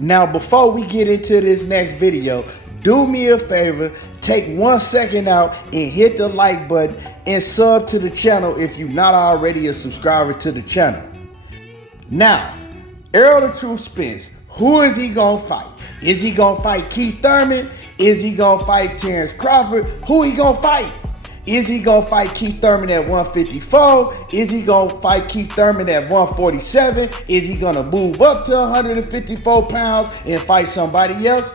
Now, before we get into this next video, do me a favor, take 1 second out and hit the like button and sub to the channel if you're not already a subscriber to the channel. Now, Errol the Truth Spence, who is he gonna fight? Is he gonna fight Keith Thurman? Is he gonna fight Terence Crawford? Who he gonna fight? Is he gonna fight Keith Thurman at 154? Is he gonna fight Keith Thurman at 147? Is he gonna move up to 154 pounds and fight somebody else?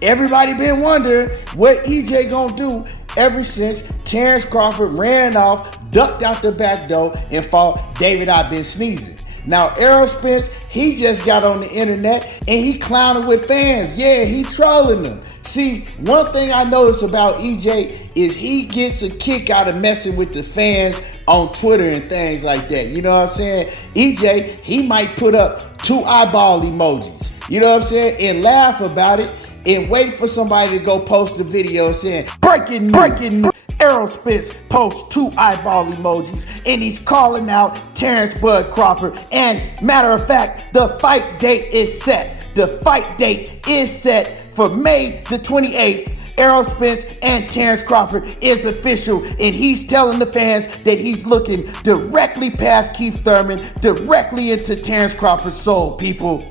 Everybody been wondering what EJ gonna do ever since Terence Crawford ran off, ducked out the back door, and fought David I've Been Sneezing. Now, Errol Spence, he just got on the internet and he clowning with fans. Yeah, he trolling them. See, one thing I notice about EJ is he gets a kick out of messing with the fans on Twitter and things like that. You know what I'm saying? EJ, he might put up 2 eyeball emojis, you know what I'm saying, and laugh about it and wait for somebody to go post the video saying, breaking news. Errol Spence posts 2 eyeball emojis and he's calling out Terence Bud Crawford. And matter of fact, the fight date is set. The fight date is set for May the 28th. Errol Spence and Terence Crawford is official, and he's telling the fans that he's looking directly past Keith Thurman, directly into Terence Crawford's soul, people.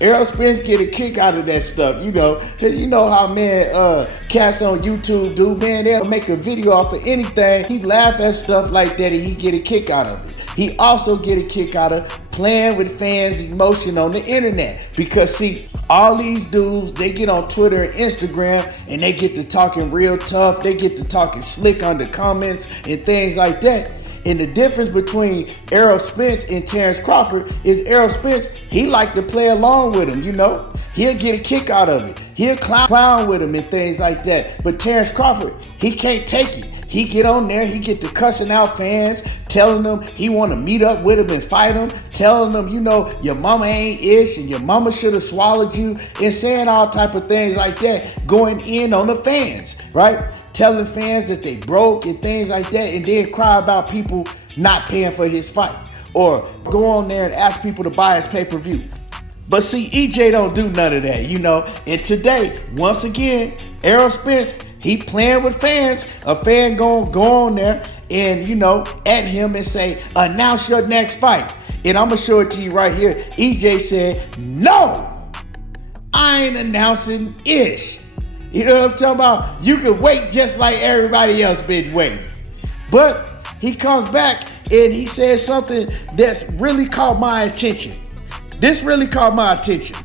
Errol Spence get a kick out of that stuff, you know, because you know how, man, cats on YouTube do, man, they'll make a video off of anything. He laugh at stuff like that and he get a kick out of it. He also get a kick out of playing with fans' emotion on the internet, because see, all these dudes, they get on Twitter and Instagram and they get to talking real tough. They get to talking slick under comments and things like that. And the difference between Errol Spence and Terence Crawford is Errol Spence, he like to play along with him, you know. He'll get a kick out of it. He'll clown with him and things like that. But Terence Crawford, he can't take it. He get on there, he get to cussing out fans, telling them he want to meet up with them and fight them, telling them, you know, your mama ain't ish and your mama should have swallowed you, and saying all type of things like that, going in on the fans, right? Telling fans that they broke and things like that, and then cry about people not paying for his fight, or go on there and ask people to buy his pay-per-view. But see, EJ don't do none of that, you know. And today, once again, Errol Spence, he playing with fans. A fan gonna go on there and, you know, at him and say, announce your next fight. And I'm gonna show it to you right here. EJ said, no, I ain't announcing ish. You know what I'm talking about? You can wait just like everybody else been waiting. But he comes back and he says something that's really caught my attention. This really caught my attention.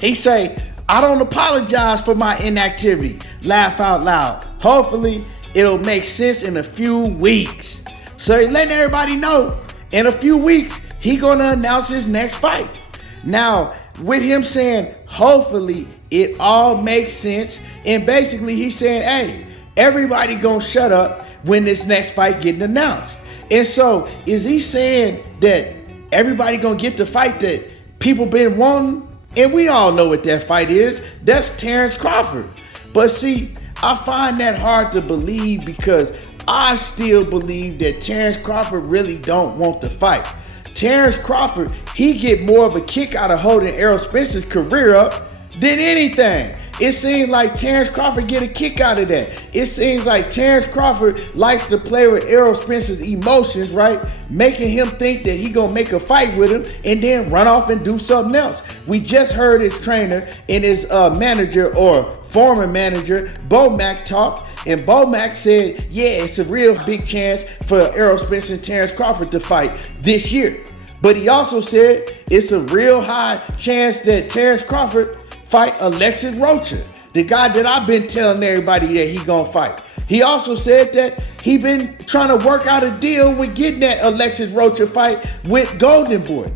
He say, I don't apologize for my inactivity. Laugh out loud. Hopefully, it'll make sense in a few weeks. So he's letting everybody know in a few weeks, he gonna announce his next fight. Now, with him saying, hopefully, it all makes sense. And basically, he's saying, hey, everybody gonna shut up when this next fight getting announced. And so, is he saying that everybody gonna get the fight that people been wanting? And we all know what that fight is. That's Terence Crawford. But see, I find that hard to believe, because I still believe that Terence Crawford really don't want the fight. Terence Crawford, he get more of a kick out of holding Errol Spence's career up than anything. It seems like Terence Crawford get a kick out of that. It seems like Terence Crawford likes to play with Errol Spence's emotions, right? Making him think that he gonna make a fight with him and then run off and do something else. We just heard his trainer and his manager, or former manager, Bo-Mac, talk. And Bo-Mac said, yeah, it's a real big chance for Errol Spence and Terence Crawford to fight this year. But he also said it's a real high chance that Terence Crawford fight Alexis Rocha, the guy that I've been telling everybody that he gonna fight. He also said that he been trying to work out a deal with getting that Alexis Rocha fight with Golden Boy.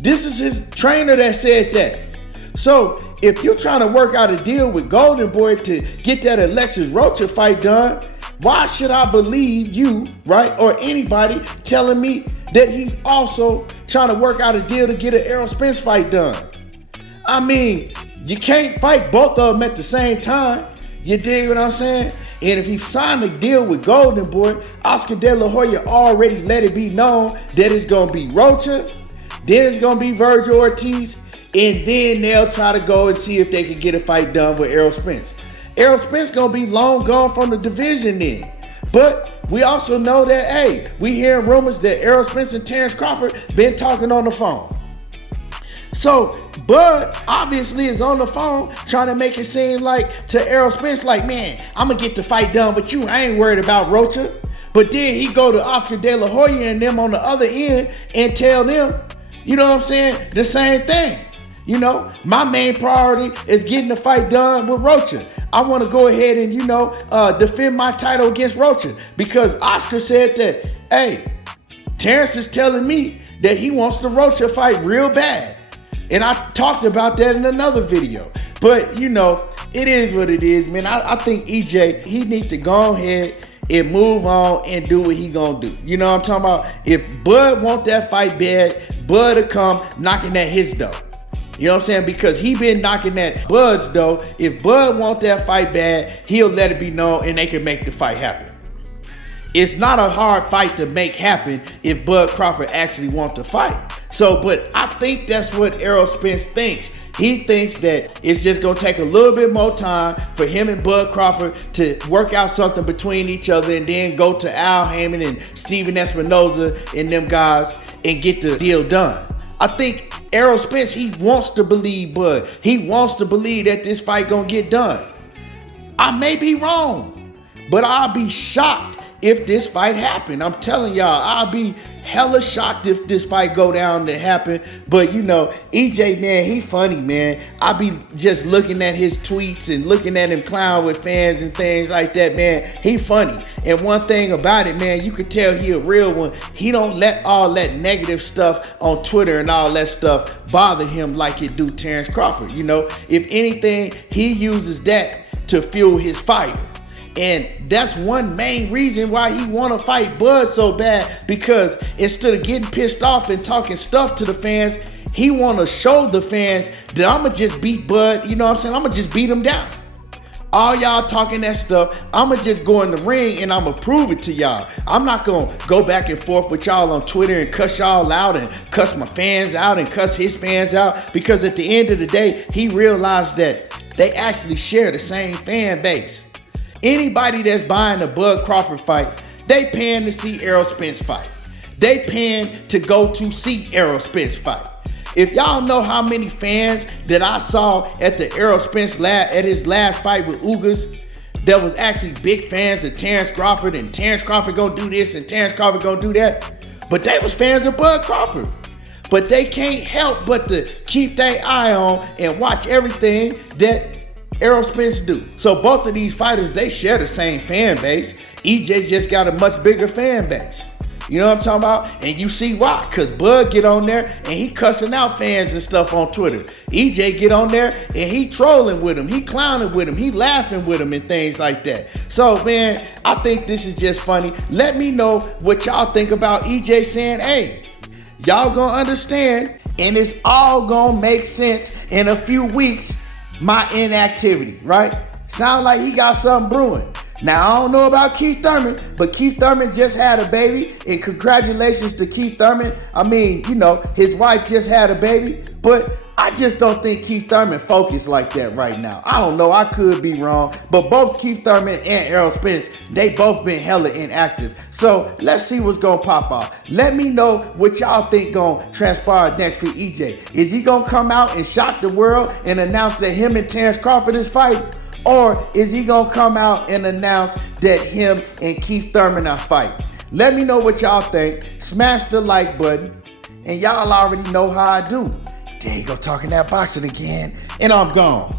This is his trainer that said that. So if you're trying to work out a deal with Golden Boy to get that Alexis Rocha fight done, why should I believe you, right, or anybody telling me that he's also trying to work out a deal to get an Errol Spence fight done? I mean, you can't fight both of them at the same time. You dig what I'm saying? And if he signed a deal with Golden Boy, Oscar De La Hoya already let it be known that it's going to be Rocha, then it's going to be Virgil Ortiz, And then they'll try to go and see if they can get a fight done with Errol Spence. Errol Spence gonna be long gone from the division then. But we also know that, hey, we hearing rumors that Errol Spence and Terence Crawford been talking on the phone. So Bud obviously is on the phone trying to make it seem like to Errol Spence, like, man, I'm gonna get the fight done with you. I ain't worried about Rocha. But then he go to Oscar De La Hoya and them on the other end and tell them, you know what I'm saying, the same thing. You know, my main priority is getting the fight done with Rocha. I want to go ahead and, defend my title against Rocha because Oscar said that, hey, Terence is telling me that he wants the Rocha fight real bad. And I talked about that in another video. But, it is what it is, man. I think EJ, he needs to go ahead and move on and do what he gonna do. You know what I'm talking about? If Bud want that fight bad, Bud will come knocking at his door. You know what I'm saying? Because he been knocking at Bud's door. If Bud want that fight bad, he'll let it be known and they can make the fight happen. It's not a hard fight to make happen if Bud Crawford actually want to fight. So, but I think that's what Errol Spence thinks. He thinks that it's just gonna take a little bit more time for him and Bud Crawford to work out something between each other and then go to Al Heyman and Steven Espinoza and them guys and get the deal done. I think Errol Spence, he wants to believe Bud. He wants to believe that this fight gonna get done. I may be wrong, but I'll be shocked if this fight happen. I'm telling y'all, I'll be hella shocked if this fight go down to happen. But EJ, man, he funny, man. I be just looking at his tweets and looking at him clown with fans and things like that, man. He funny. And one thing about it, man, you could tell he a real one. He don't let all that negative stuff on Twitter and all that stuff bother him like it do Terence Crawford. If anything, he uses that to fuel his fire. And that's one main reason why he want to fight Bud so bad, because instead of getting pissed off and talking stuff to the fans, he want to show the fans that I'm going to just beat Bud. You know what I'm saying? I'm going to just beat him down. All y'all talking that stuff, I'm going to just go in the ring and I'm going to prove it to y'all. I'm not going to go back and forth with y'all on Twitter and cuss y'all out and cuss my fans out and cuss his fans out, because at the end of the day, he realized that they actually share the same fan base. Anybody that's buying a Bud Crawford fight, they paying to see Errol Spence fight. They paying to go to see Errol Spence fight. If y'all know how many fans that I saw at the Errol Spence at his last fight with Ugas, that was actually big fans of Terence Crawford, and Terence Crawford gonna do this and Terence Crawford gonna do that, but they was fans of Bud Crawford. But they can't help but to keep their eye on and watch everything that Errol Spence do. So both of these fighters, they share the same fan base. EJ just got a much bigger fan base. You know what I'm talking about? And you see why, because Bud get on there and he cussing out fans and stuff on Twitter. EJ get on there and he trolling with him, he clowning with him, he laughing with him and things like that. So man, I think this is just funny. Let me know what y'all think about EJ saying, hey, y'all gonna understand and it's all gonna make sense in a few weeks, my inactivity, right? Sound like he got something brewing. Now, I don't know about Keith Thurman, but Keith Thurman just had a baby, and congratulations to Keith Thurman. I mean, his wife just had a baby, but I just don't think Keith Thurman focused like that right now. I don't know, I could be wrong, but both Keith Thurman and Errol Spence, they both been hella inactive. So let's see what's gonna pop off. Let me know what y'all think gonna transpire next for EJ. Is he gonna come out and shock the world and announce that him and Terence Crawford is fighting? Or is he gonna come out and announce that him and Keith Thurman are fighting? Let me know what y'all think. Smash the like button. And y'all already know how I do. There you go, talking that boxing again. And I'm gone.